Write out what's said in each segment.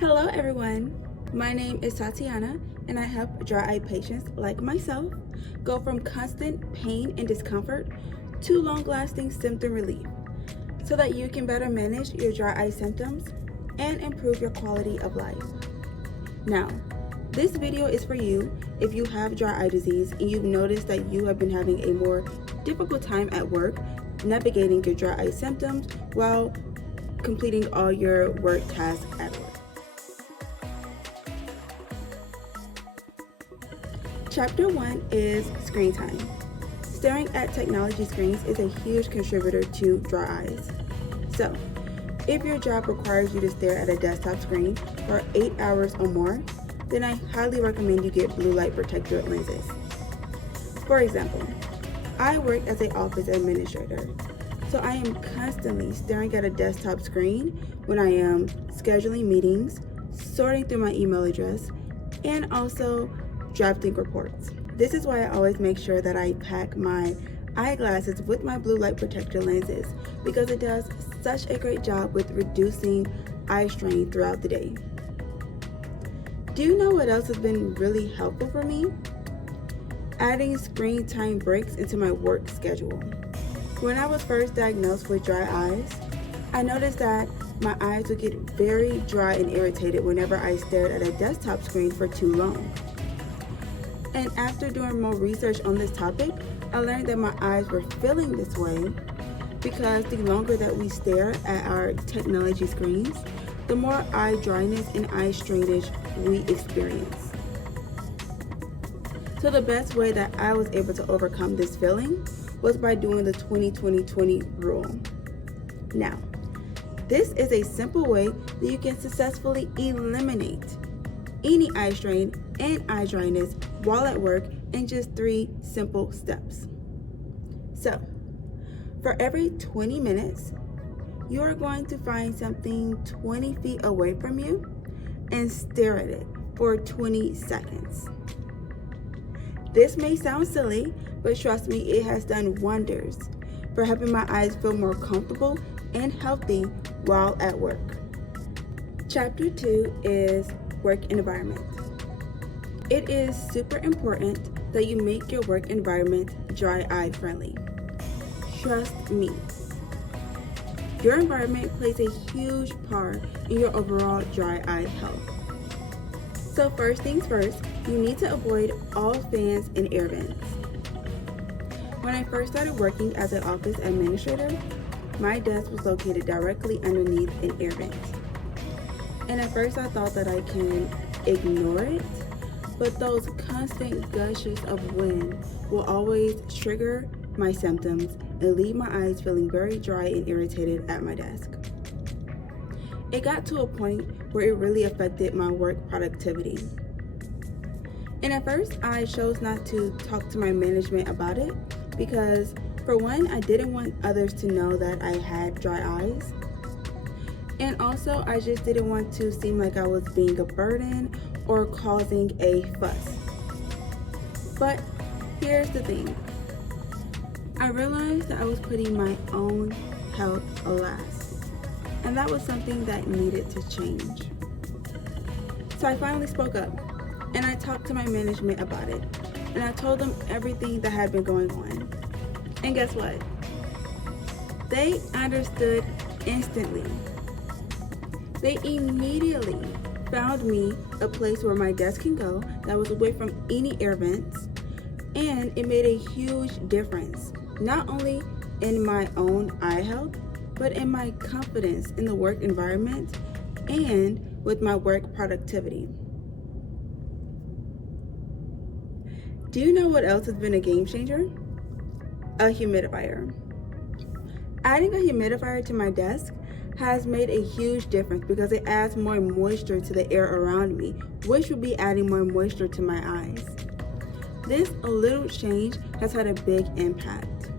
Hello everyone, my name is Tatiana and I help dry eye patients like myself go from constant pain and discomfort to long-lasting symptom relief so that you can better manage your dry eye symptoms and improve your quality of life. Now, this video is for you if you have dry eye disease and you've noticed that you have been having a more difficult time at work navigating your dry eye symptoms while completing all your work tasks at work. Chapter 1 is screen time. Staring at technology screens is a huge contributor to dry eyes. So, if your job requires you to stare at a desktop screen for 8 hours or more, then I highly recommend you get blue light protector lenses. For example, I work as an office administrator, so I am constantly staring at a desktop screen when I am scheduling meetings, sorting through my email address, and also drafting reports. This is why I always make sure that I pack my eyeglasses with my blue light protector lenses because it does such a great job with reducing eye strain throughout the day. Do you know what else has been really helpful for me? Adding screen time breaks into my work schedule. When I was first diagnosed with dry eyes, I noticed that my eyes would get very dry and irritated whenever I stared at a desktop screen for too long. And after doing more research on this topic, I learned that my eyes were feeling this way because the longer that we stare at our technology screens, the more eye dryness and eye strainage we experience. So the best way that I was able to overcome this feeling was by doing the 20-20-20 rule. Now, this is a simple way that you can successfully eliminate any eye strain and eye dryness while at work in just 3 simple steps. So, for every 20 minutes, you are going to find something 20 feet away from you and stare at it for 20 seconds. This may sound silly, but trust me, it has done wonders for helping my eyes feel more comfortable and healthy while at work. Chapter 2 is work environment. It is super important that you make your work environment dry eye friendly. Trust me. Your environment plays a huge part in your overall dry eye health. So first things first, you need to avoid all fans and air vents. When I first started working as an office administrator, my desk was located directly underneath an air vent. And at first I thought that I can ignore it, but those constant gushes of wind will always trigger my symptoms and leave my eyes feeling very dry and irritated at my desk. It got to a point where it really affected my work productivity. And at first I chose not to talk to my management about it because, for one, I didn't want others to know that I had dry eyes. And also, I just didn't want to seem like I was being a burden or causing a fuss. But here's the thing. I realized that I was putting my own health last. And that was something that needed to change. So I finally spoke up and I talked to my management about it. And I told them everything that had been going on. And guess what? They understood instantly. They immediately found me a place where my desk can go that was away from any air vents, and it made a huge difference, not only in my own eye health, but in my confidence in the work environment and with my work productivity. Do you know what else has been a game changer? A humidifier. Adding a humidifier to my desk has made a huge difference because it adds more moisture to the air around me, which will be adding more moisture to my eyes. This little change has had a big impact.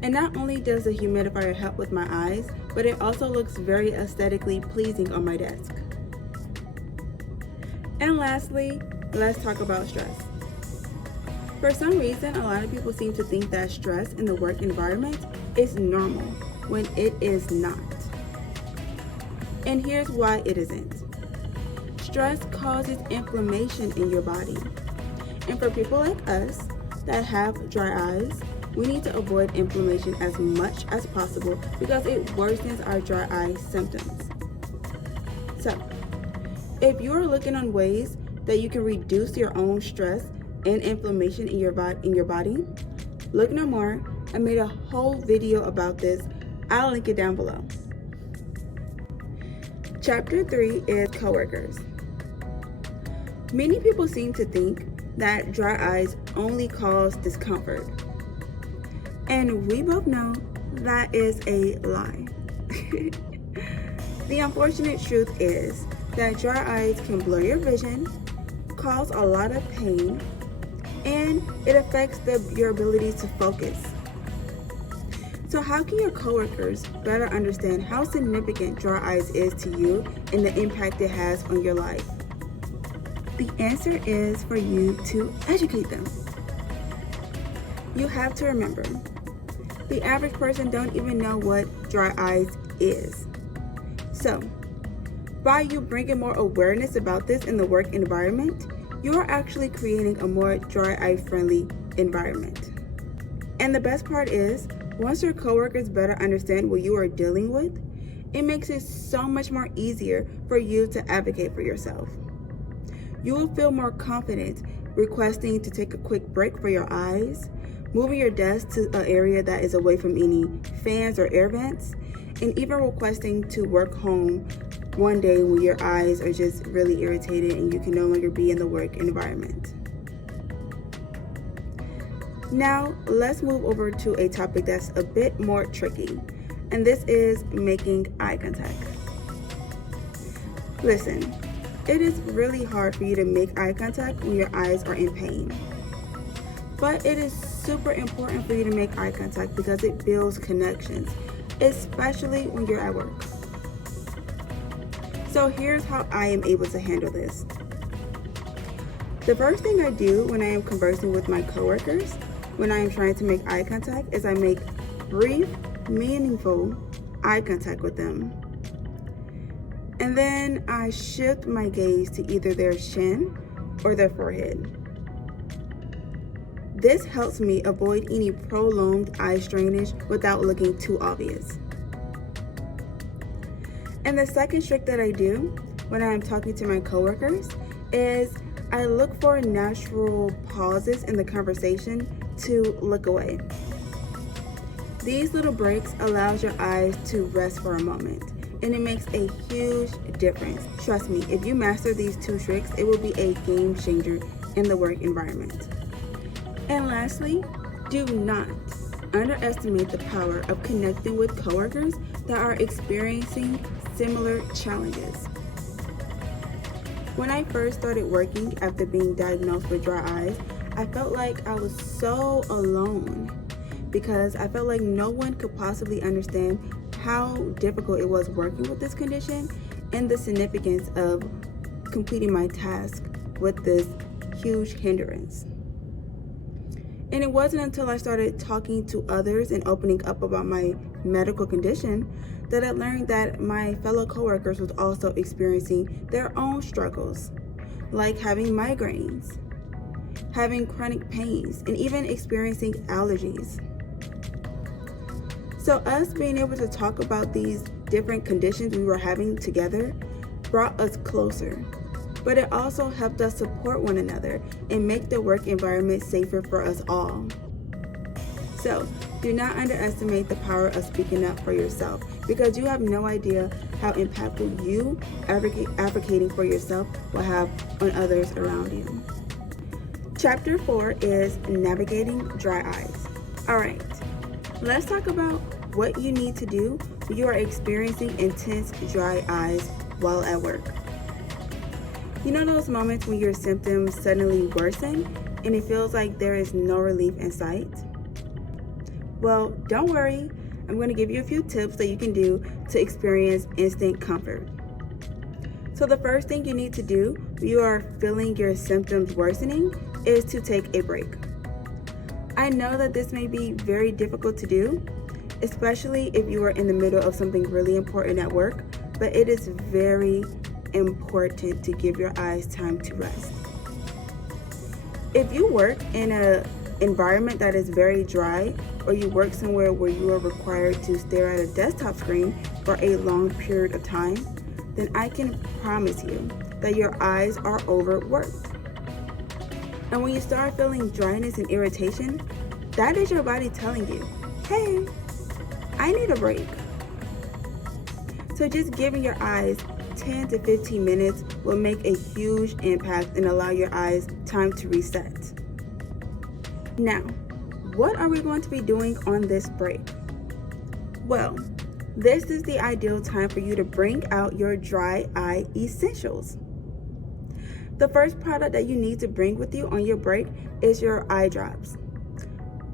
And not only does the humidifier help with my eyes, but it also looks very aesthetically pleasing on my desk. And lastly, let's talk about stress. For some reason, a lot of people seem to think that stress in the work environment is normal when it is not. And here's why it isn't. stress causes inflammation in your body. And for people like us that have dry eyes, we need to avoid inflammation as much as possible because it worsens our dry eye symptoms. So, if you're looking on ways that you can reduce your own stress and inflammation in your body, look no more. I made a whole video about this. I'll link it down below. Chapter 3 is coworkers. Many people seem to think that dry eyes only cause discomfort. And we both know that is a lie. The unfortunate truth is that dry eyes can blur your vision, cause a lot of pain, and it affects your ability to focus. So how can your coworkers better understand how significant dry eyes is to you and the impact it has on your life? The answer is for you to educate them. You have to remember, the average person don't even know what dry eyes is. So, by you bringing more awareness about this in the work environment, you're actually creating a more dry eye friendly environment. And the best part is, once your coworkers better understand what you are dealing with, it makes it so much more easier for you to advocate for yourself. You will feel more confident requesting to take a quick break for your eyes, moving your desk to an area that is away from any fans or air vents, and even requesting to work home one day when your eyes are just really irritated and you can no longer be in the work environment. Now, let's move over to a topic that's a bit more tricky, and this is making eye contact. Listen, it is really hard for you to make eye contact when your eyes are in pain. But it is super important for you to make eye contact because it builds connections, especially when you're at work. So here's how I am able to handle this. The first thing I do when I am conversing with my coworkers, when I am trying to make eye contact, is I make brief, meaningful eye contact with them. And then I shift my gaze to either their chin or their forehead. This helps me avoid any prolonged eye strainage without looking too obvious. And the second trick that I do when I am talking to my coworkers is I look for natural pauses in the conversation to look away. These little breaks allows your eyes to rest for a moment, and it makes a huge difference. Trust me, if you master these two tricks, it will be a game changer in the work environment. And lastly, do not underestimate the power of connecting with coworkers that are experiencing similar challenges. When I first started working after being diagnosed with dry eyes, I felt like I was so alone because I felt like no one could possibly understand how difficult it was working with this condition and the significance of completing my task with this huge hindrance. And it wasn't until I started talking to others and opening up about my medical condition that I learned that my fellow coworkers was also experiencing their own struggles, like having migraines, having chronic pains, and even experiencing allergies. So us being able to talk about these different conditions we were having together brought us closer. But it also helped us support one another and make the work environment safer for us all. So, do not underestimate the power of speaking up for yourself because you have no idea how impactful you advocating for yourself will have on others around you. Chapter 4 is navigating dry eyes. Alright, let's talk about what you need to do when you are experiencing intense dry eyes while at work. You know those moments when your symptoms suddenly worsen and it feels like there is no relief in sight? Well, don't worry. I'm going to give you a few tips that you can do to experience instant comfort. So the first thing you need to do when you are feeling your symptoms worsening is to take a break. I know that this may be very difficult to do, especially if you are in the middle of something really important at work, but it is very, important to give your eyes time to rest. If you work in an environment that is very dry, or you work somewhere where you are required to stare at a desktop screen for a long period of time, then I can promise you that your eyes are overworked. And when you start feeling dryness and irritation, that is your body telling you, hey, I need a break. So just giving your eyes 10 to 15 minutes will make a huge impact and allow your eyes time to reset. Now, what are we going to be doing on this break? Well, this is the ideal time for you to bring out your dry eye essentials. The first product that you need to bring with you on your break is your eye drops.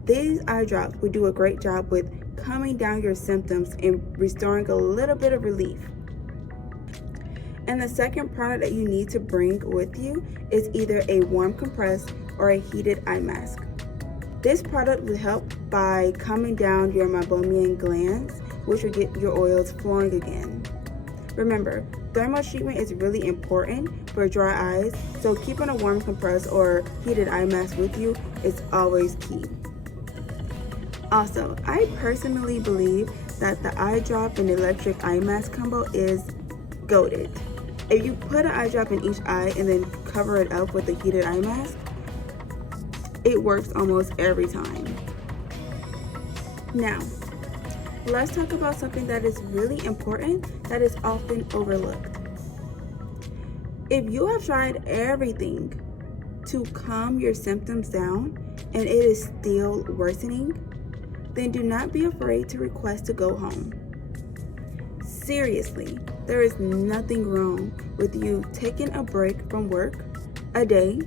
These eye drops will do a great job with calming down your symptoms and restoring a little bit of relief. And the second product that you need to bring with you is either a warm compress or a heated eye mask. This product will help by calming down your meibomian glands, which will get your oils flowing again. Remember, thermal treatment is really important for dry eyes, so keeping a warm compress or heated eye mask with you is always key. Also, I personally believe that the eye drop and electric eye mask combo is goated. If you put an eye drop in each eye and then cover it up with a heated eye mask, it works almost every time. Now, let's talk about something that is really important that is often overlooked. If you have tried everything to calm your symptoms down and it is still worsening, then do not be afraid to request to go home. Seriously, there is nothing wrong with you taking a break from work, a day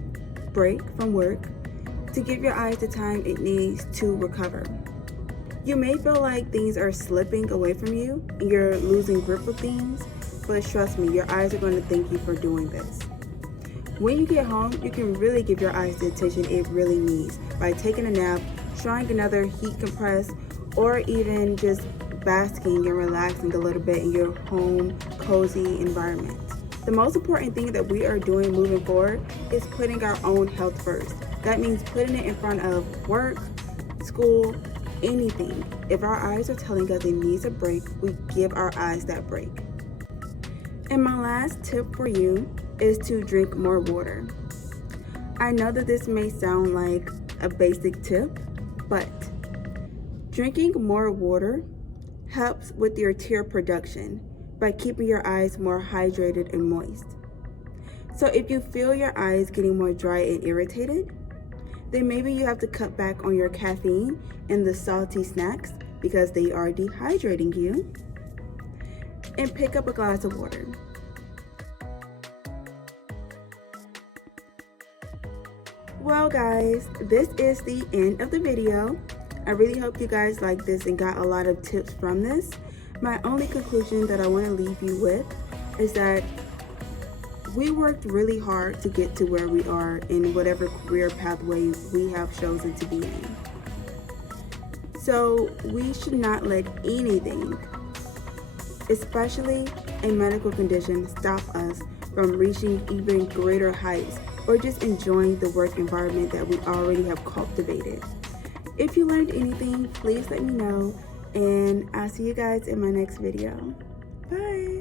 break from work, to give your eyes the time it needs to recover. You may feel like things are slipping away from you and you're losing grip of things, but trust me, your eyes are going to thank you for doing this. When you get home, you can really give your eyes the attention it really needs by taking a nap, trying another heat compress, or even just basking and relaxing a little bit in your home cozy environment. The most important thing that we are doing moving forward is putting our own health first. That means putting it in front of work, school, anything. If our eyes are telling us it needs a break, we give our eyes that break. And my last tip for you is to drink more water. I know that this may sound like a basic tip, but drinking more water helps with your tear production by keeping your eyes more hydrated and moist. So if you feel your eyes getting more dry and irritated, then maybe you have to cut back on your caffeine and the salty snacks because they are dehydrating you, and pick up a glass of water. Well guys, this is the end of the video. I really hope you guys liked this and got a lot of tips from this. My only conclusion that I want to leave you with is that we worked really hard to get to where we are in whatever career pathway we have chosen to be in. So we should not let anything, especially a medical condition, stop us from reaching even greater heights or just enjoying the work environment that we already have cultivated. If you learned anything, please let me know, and I'll see you guys in my next video. Bye.